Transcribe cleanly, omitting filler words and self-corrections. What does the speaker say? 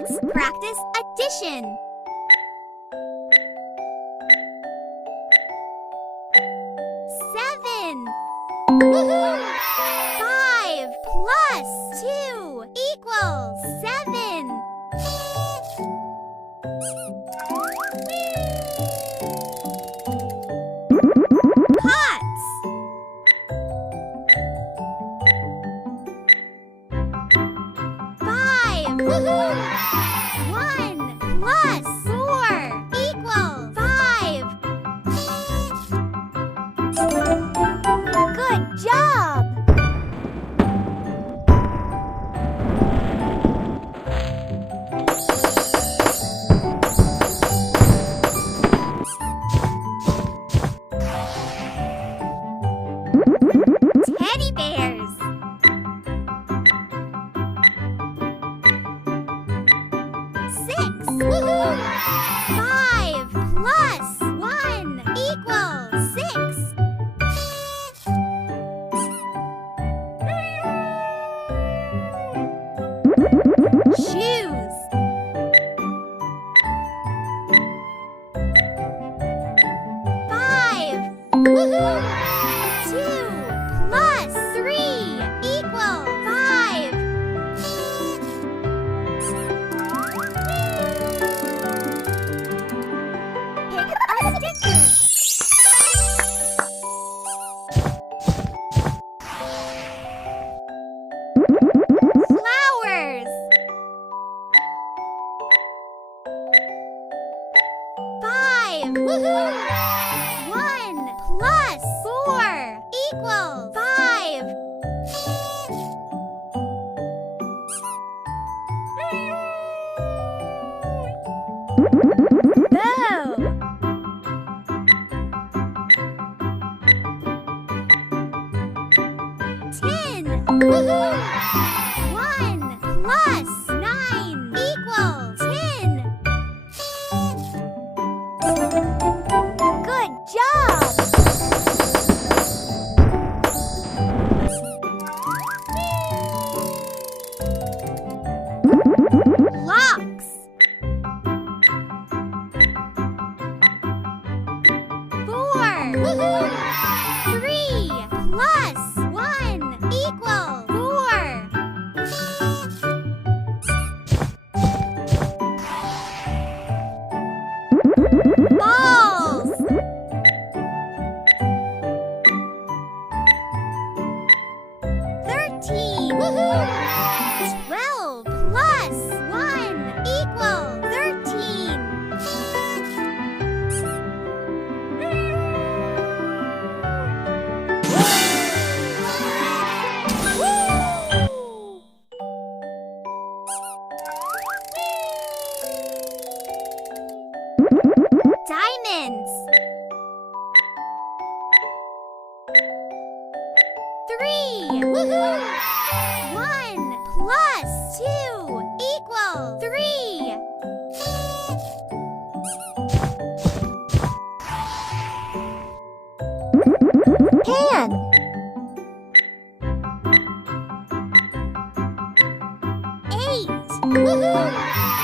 Let's practice addition. 7. Woohoo! 5 plus 2 equals 7. Pots. 5. Woohoo! 1 plus 4 equals 5. Good job! Teddy bears. 6. Woohoo! 5 plus 1 equals 6. Shoes. 5. Woohoo! 2 plus 3 equals 5. Pick a sticker. Flowers. 5. Woohoo! 1 plus 4 equals 5. Bow. 10. Woohoo! 1 plus 9 equals 10. Good job! Locks. 4. Woohoo! 3 plus 1 equals 4. Balls. 13. Woohoo! 12 plus 1 equals 13. Woo! Diamonds. 3. Woohoo! 1 plus 2 equals 3. Pan. 8. Woohoo!